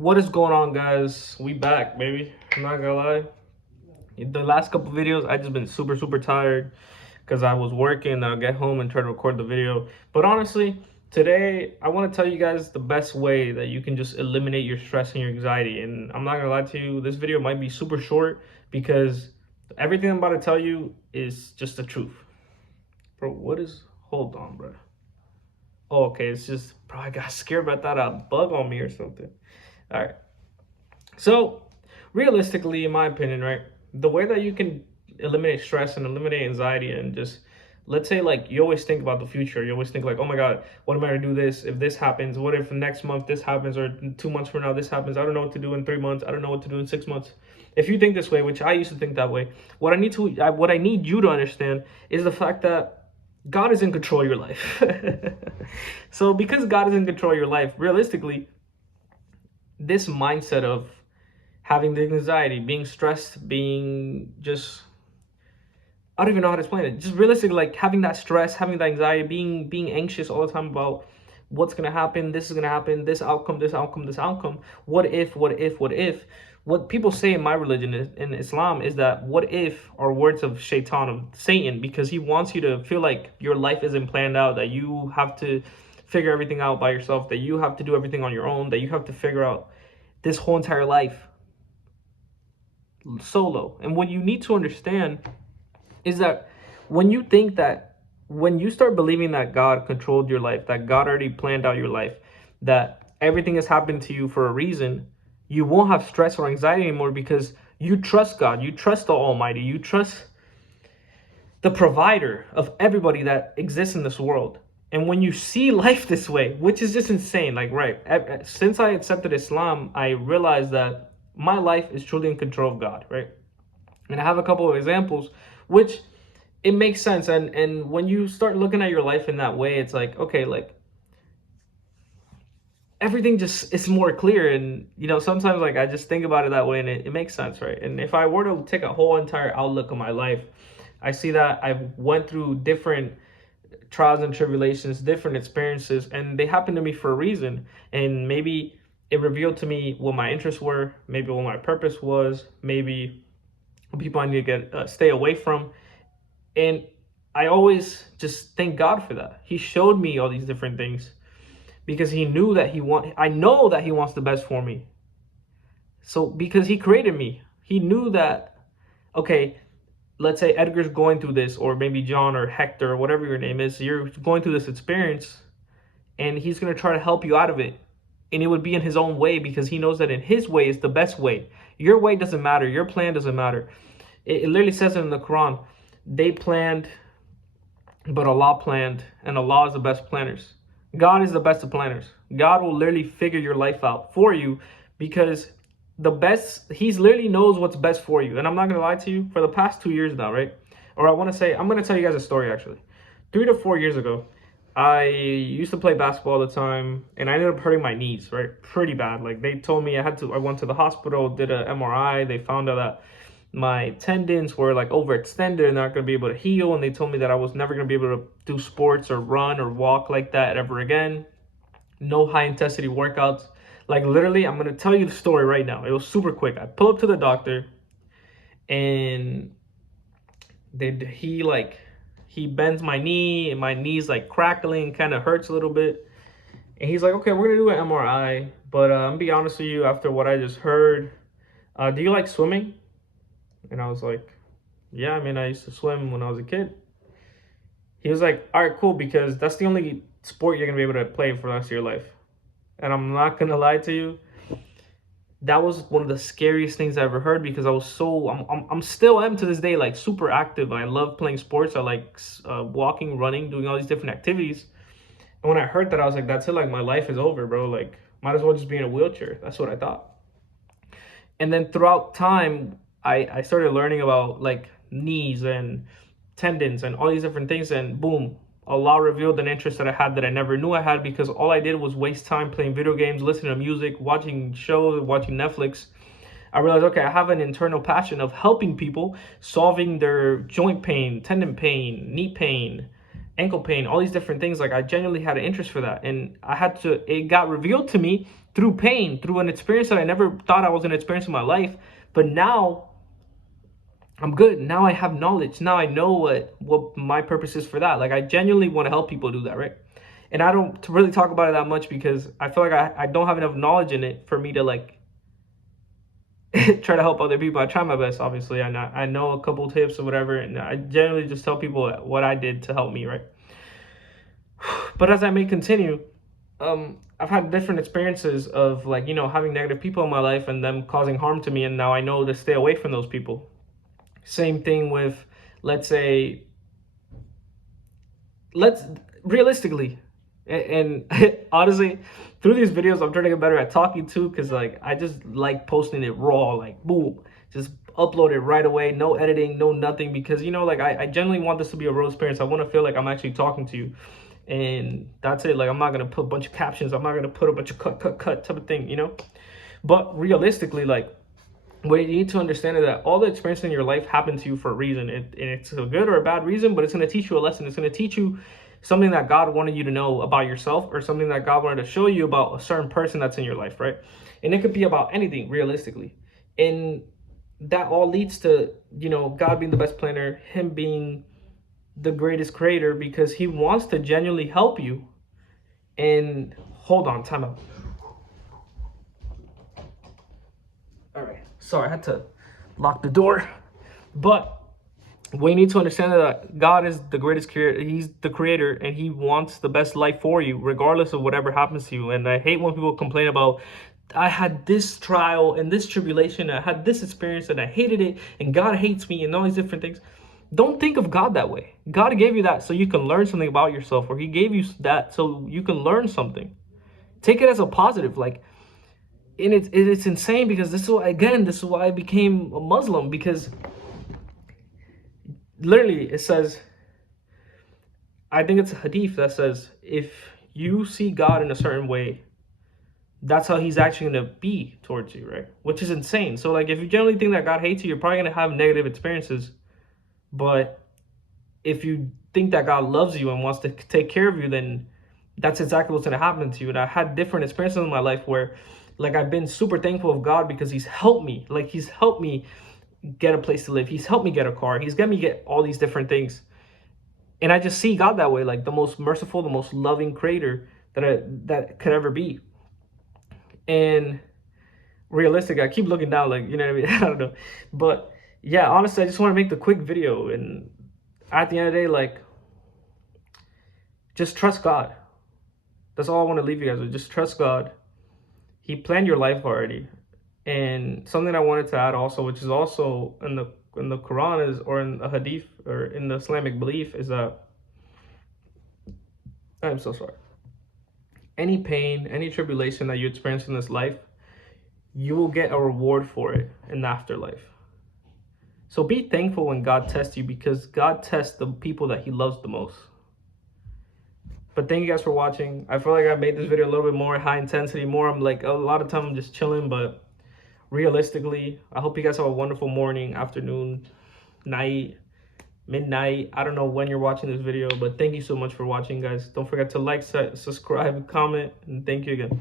What is going on, guys? We back, baby. I'm not gonna lie. The last couple videos, I just been super tired because I was working. I'll get home and try to record the video. But honestly, today I want to tell you guys the best way that you can just eliminate your stress and your anxiety. And I'm not gonna lie to you, this video might be super short because everything I'm about to tell you is just the truth. Bro, what is? Hold on, bro. Oh, okay, it's just, bro, I got scared about that a bug on me or something. All right. So, realistically, in my opinion, right, the way that you can eliminate stress and eliminate anxiety and just, let's say, like, you always think about the future. You always think like, oh my God, what am I gonna do this if this happens? What if next month this happens, or 2 months from now this happens? I don't know what to do in 3 months. I don't know what to do in 6 months. If you think this way, which I used to think that way, what I need you to understand is the fact that God is in control of your life. So because God is in control of your life, realistically, this mindset of having the anxiety, being stressed, being just, I don't even know how to explain it. Just realistically, like having that stress, having that anxiety, being anxious all the time about what's gonna happen, this is gonna happen, this outcome, this outcome, this outcome. What if, what if, what if? What people say in my religion, in Islam, is that what if are words of shaitan, of Satan, because he wants you to feel like your life isn't planned out, that you have to figure everything out by yourself, that you have to do everything on your own, that you have to figure out this whole entire life solo. And what you need to understand is that when you think that, when you start believing that God controlled your life, that God already planned out your life, that everything has happened to you for a reason, you won't have stress or anxiety anymore because you trust God, you trust the Almighty, you trust the provider of everybody that exists in this world. And when you see life this way, which is just insane, like, right, since I accepted Islam, I realized that my life is truly in control of God, right? And I have a couple of examples, which it makes sense. And when you start looking at your life in that way, it's like, okay, like everything just is more clear. And sometimes like I just think about it that way, and it makes sense, right? And if I were to take a whole entire outlook of my life, I see that I went through different trials and tribulations, different experiences, and they happened to me for a reason. And maybe it revealed to me what my interests were, maybe what my purpose was, maybe people I need to get stay away from. And I always just thank God for that. He showed me all these different things because he knew that I know that he wants the best for me. So because he created me, he knew that, okay, let's say Edgar's going through this, or maybe John or Hector or whatever your name is, you're going through this experience, and he's going to try to help you out of it. And it would be in his own way because he knows that in his way is the best way. Your way doesn't matter. Your plan doesn't matter. It literally says it in the Quran. They planned, but Allah planned, and Allah is the best planners. God is the best of planners. God will literally figure your life out for you because He's literally knows what's best for you. And I'm not going to lie to you, for the past 2 years now, right? Or I'm going to tell you guys a story actually. 3 to 4 years ago, I used to play basketball all the time, and I ended up hurting my knees, right? Pretty bad. Like they told me I went to the hospital, did an MRI. They found out that my tendons were like overextended and not going to be able to heal. And they told me that I was never going to be able to do sports or run or walk like that ever again. No high intensity workouts. Like literally, I'm going to tell you the story right now. It was super quick. I pull up to the doctor, and he bends my knee, and my knee's like crackling, kind of hurts a little bit. And he's like, okay, we're going to do an MRI. But I'm going to be honest with you, after what I just heard, do you like swimming? And I was like, yeah, I mean, I used to swim when I was a kid. He was like, all right, cool, because that's the only sport you're going to be able to play for the rest of your life. And I'm not going to lie to you, that was one of the scariest things I ever heard, because I was I'm still am to this day, like super active. I love playing sports. I like walking, running, doing all these different activities. And when I heard that, I was like, that's it. Like my life is over, bro. Like might as well just be in a wheelchair. That's what I thought. And then throughout time, I started learning about like knees and tendons and all these different things, and boom, Allah revealed an interest that I had that I never knew I had, because all I did was waste time playing video games, listening to music, watching shows, watching Netflix. I realized, okay, I have an internal passion of helping people, solving their joint pain, tendon pain, knee pain, ankle pain, all these different things. Like I genuinely had an interest for that. And it got revealed to me through pain, through an experience that I never thought I was going to experience in my life. But now I'm good. Now I have knowledge. Now I know what my purpose is for that. Like, I genuinely want to help people do that, right? And I don't really talk about it that much because I feel like I don't have enough knowledge in it for me to like try to help other people. I try my best, obviously. I know a couple tips or whatever, and I generally just tell people what I did to help me, right? But as I may continue, I've had different experiences of, like, you know, having negative people in my life and them causing harm to me, and now I know to stay away from those people. Same thing with, let's say, realistically, and honestly, through these videos I'm trying to get better at talking too, because like I just like posting it raw, like boom, just upload it right away, no editing, no nothing, because you know, like I genuinely want this to be a real experience. I want to feel like I'm actually talking to you, and that's it. Like, I'm not gonna put a bunch of captions, I'm not gonna put a bunch of cut type of thing, you know. But realistically, like, what you need to understand is that all the experiences in your life happen to you for a reason. And it's a good or a bad reason, but it's going to teach you a lesson. It's going to teach you something that God wanted you to know about yourself, or something that God wanted to show you about a certain person that's in your life, right? And it could be about anything, realistically. And that all leads to, you know, God being the best planner, him being the greatest creator, because he wants to genuinely help you. And hold on, time out. All right, sorry, I had to lock the door. But we need to understand that God is the greatest creator. He's the creator, and he wants the best life for you, regardless of whatever happens to you. And I hate when people complain about, I had this trial and this tribulation, I had this experience and I hated it, and God hates me, and all these different things. Don't think of God that way. God gave you that so you can learn something about yourself, or he gave you that so you can learn something. Take it as a positive. Like, and it's insane, because this is why I became a Muslim, because literally it says, I think it's a hadith that says, if you see God in a certain way, that's how he's actually going to be towards you, right? Which is insane. So like, if you generally think that God hates you, you're probably going to have negative experiences. But if you think that God loves you and wants to take care of you, then that's exactly what's going to happen to you. And I had different experiences in my life where, like, I've been super thankful of God, because he's helped me. Like, he's helped me get a place to live. He's helped me get a car. He's got me get all these different things. And I just see God that way, like the most merciful, the most loving creator that could ever be. And realistic, I keep looking down, like, you know what I mean? I don't know. But yeah, honestly, I just want to make the quick video. And at the end of the day, like, just trust God. That's all I want to leave you guys with. Just trust God. He planned your life already. And something I wanted to add also, which is also in the Quran, is, or in a hadith, or in the Islamic belief, is that, I'm so sorry, any pain, any tribulation that you experience in this life, you will get a reward for it in the afterlife. So be thankful when God tests you, because God tests the people that he loves the most. But thank you guys for watching. I feel like I made this video a little bit more high intensity, more, I'm like, a lot of time I'm just chilling. But realistically, I hope you guys have a wonderful morning, afternoon, night, midnight. I don't know when you're watching this video, but thank you so much for watching, guys. Don't forget to like, subscribe, comment, and thank you again.